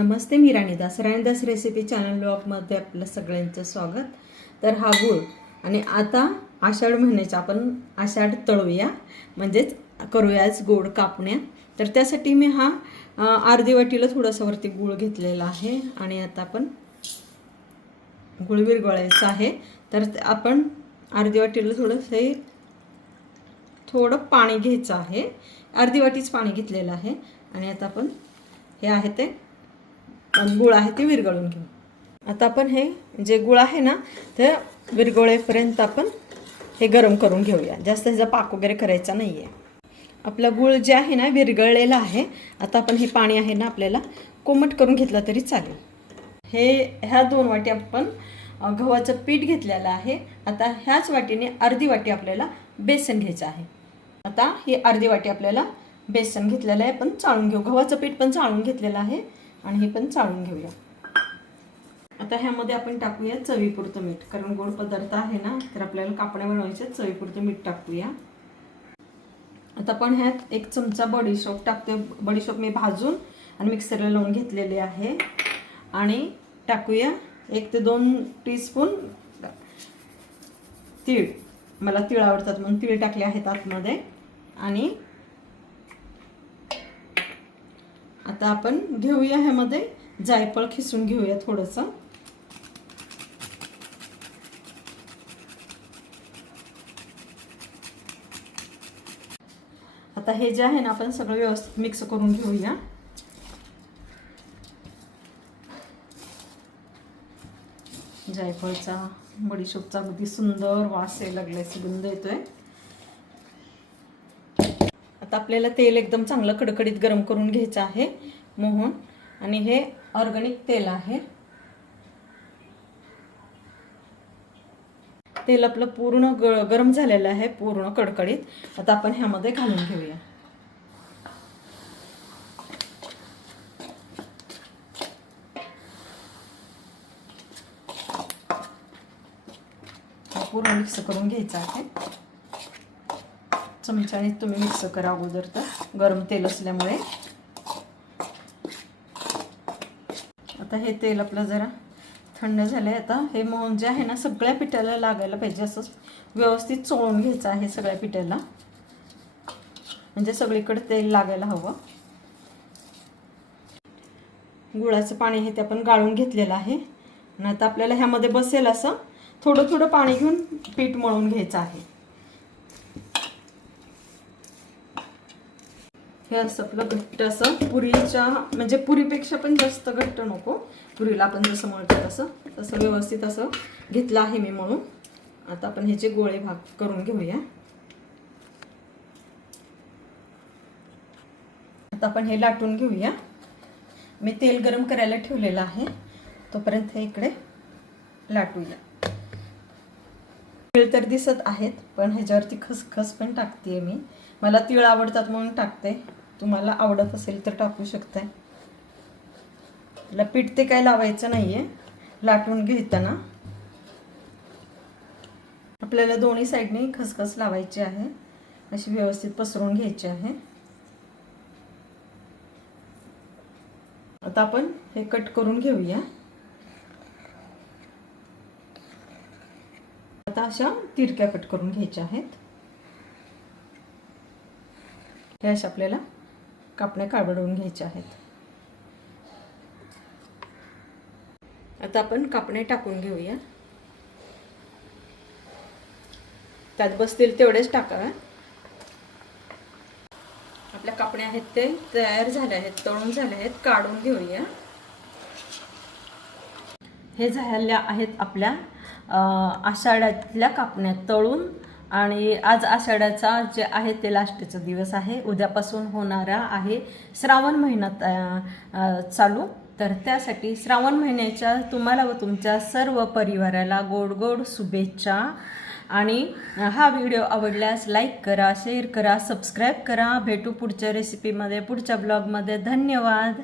नमस्ते मी राणीदास राणीदास recipe channel ब्लॉगमध्ये आपलं सगळ्यांचं स्वागत. तर हा गूळ आणि आता आषाढ महिन्याचा आपण आषाढ तळूया. म्हणजेच करूयाच गोड कापण्या. तर त्यासाठी मी हा अर्धी वाटीला थोडंसं वरती गूळ घेतलेला आहे आणि आता आपण गुळ विरघळायचं आहे. तर आपण अर्धी वाटीला थोडंसं हे थोडं पाणी घ्यायचं आहे. अर्धी वाटीच पाणी घेतलेलं आहे. आणि आता आपण हे आहे ते गुळ आहे ते विरघळून घेऊ. आता आपण हे जे गुळ आहे ना ते विरघळेपर्यंत आपण हे गरम करून घेऊया. जास्त ह्याचा पाक वगैरे करायचा नाही आहे आपला गुळ जे आहे ना विरघळलेला आहे. आता आपण हे पाणी आहे ना आपल्याला कोमट करून घेतलं तरी चालेल. हे ह्या दोन वाटी आपण गव्हाचं पीठ घेतलेलं आहे. आता ह्याच वाटीने अर्धी वाटी आपल्याला बेसन घ्यायचं आहे. आता ही अर्धी वाटी आपल्याला बेसन घेतलेलं आहे. पण चाळून घेऊ. गव्हाचं पीठ पण चाळून घेतलेलं आहे. आणि हे पण चाळून घेऊया. आता ह्यामध्ये आपण टाकूया चवीपुरतं मीठ. कारण गोड पदार्थ आहे ना तर आपल्याला कापण्या बनवायचे चवीपुरतं मीठ टाकूया. आता आपण ह्यात एक चमचा बडीशोप टाकतोय. बडीशोप मी भाजून आणि मिक्सरला लावून घेतलेले आहे. आणि टाकूया एक ते दोन टीस्पून तीळ. मला तीळ आवडतात म्हणून तीळ टाकले आहेत आतमध्ये. आणि आता आपण घेऊया ह्यामध्ये जायफळ खिसून घेऊया थोडंसं. आता हे जे आहे ना आपण सगळं व्यवस्थित मिक्स करून घेऊया. जायफळचा बडीशोपचा अगदी सुंदर वास आहे लागलाय सुगंध येतोय. आता आपल्याला तेल एकदम चांगलं कडकडीत गरम करून घ्यायचं आहे मोहन. आणि हे ऑर्गॅनिक तेल आहे. तेल आपलं पूर्ण ग गरम झालेलं आहे पूर्ण कडकडीत. आता आपण ह्यामध्ये घालून घेऊया. पूर्ण मिक्स करून घ्यायचं आहे. चमच्याने तुम्ही मिक्स करा अगोदर तर गरम तेल असल्यामुळे. आता हे तेल आपलं जरा थंड झालं आहे आता हे मोहन जे आहे ना सगळ्या पिठाला लागायला पाहिजे असं व्यवस्थित चोळून घ्यायचं आहे सगळ्या पिठाला. म्हणजे सगळीकडे तेल लागायला हवं. गुळाचं पाणी हे ते आपण गाळून घेतलेलं आहे. आणि आता आपल्याला ह्यामध्ये बसेल असं थोडं थोडं पाणी घेऊन पीठ मळून घ्यायचं आहे. हे असं आपलं घट्ट असं पुरीच्या म्हणजे पुरीपेक्षा पण जास्त घट्ट नको. पुरीला आपण जसं मळतो तसं. तसं व्यवस्थित असं घेतलं आहे मी म्हणून. आता आपण ह्याचे गोळे भाग करून घेऊया. आता आपण हे लाटून घेऊया. मी तेल गरम करायला ठेवलेलं आहे. तोपर्यंत हे इकडे लाटूया. तीळ तर दिसत आहेत पण ह्याच्यावरती खसखस पण टाकते मी. मला तीळ आवडतात म्हणून टाकते. तुम्हाला आवडत असेल तर टाकू शकताय. त्याला पीठ ते काय लावायचं नाहीये. लाटून घेताना. आपल्याला दोन्ही साईडने खसखस लावायची आहे. अशी व्यवस्थित पसरून घ्यायची आहे. आता आपण हे कट करून घेऊया. आता अशा तिरक्या कट करून घ्यायच्या आहेत. हे अशा आपल्याला कापण्या काढून घ्यायच्या आहेत. आता आपण कापणे टाकून घेऊया. त्यात बसतील तेवढेच टाकाव्या आपल्या कापण्या आहेत ते तयार झाले आहेत तळून झाले आहेत काढून घेऊया. हे झाल्या आहेत आपल्या आषाढातल्या कापण्या तळून. आणि आज आषाढाचा जे आहे ते लास्टचा दिवस आहे. उद्यापासून होणारा आहे श्रावण महिन्यात चालू. तर त्यासाठी श्रावण महिन्याच्या तुम्हाला व तुमच्या सर्व परिवाराला गोड गोड शुभेच्छा. आणि हा व्हिडिओ आवडल्यास लाईक करा शेअर करा सबस्क्राईब करा. भेटू पुढच्या रेसिपीमध्ये पुढच्या ब्लॉगमध्ये धन्यवाद.